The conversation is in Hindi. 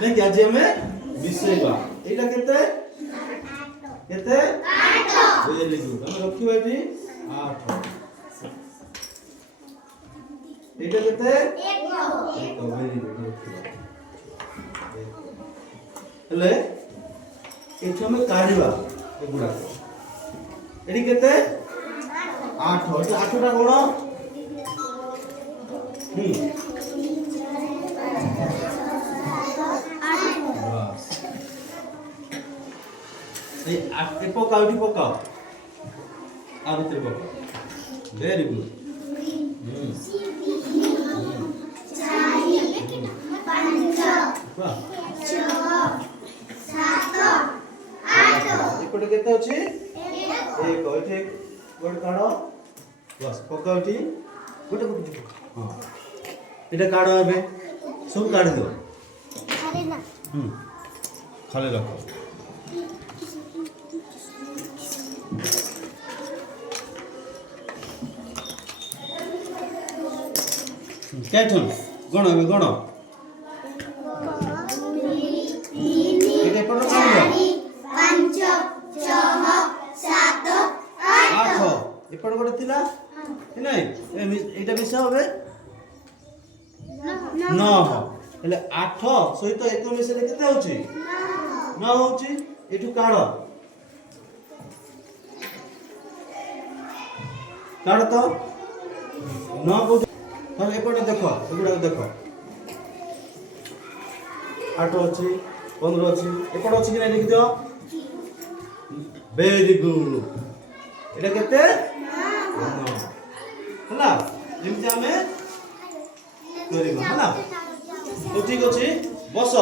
नहीं क्या जी हमें मिसेबा एटा केते केते 8 वेरी गुड हम रखिबा एटी 8 एटा केते 1 वेरी गुड रखिबा हेले एठो हम काढिबा एगुडा एटी केते 8 8 टा कोन ए आटे पकाओ डी पकाओ आ भीतर पकाओ वेरी गुड एपटे केते अछि एक एठे गोड काढो बस पकाओ टी गोटे गोटे हां एटा काढो एबे सब काढ दो अरे ना खाली रखो कैठन गण में गण एटे पर काढो 5 6 7 8 एपट गोटे थिला नहीं एटा मिसा होबे न हो हेले 8 सहित 1 मिसले केते होची न होची एठू काढो काढ तो न को हम एपट देखो एगुडा देखो 8 अछि 15 अछि एपट अछि कि नै देखि दियो वेरी गुड एटा केते हला जेमति हमें करिबा हला तो ठीक अछि बस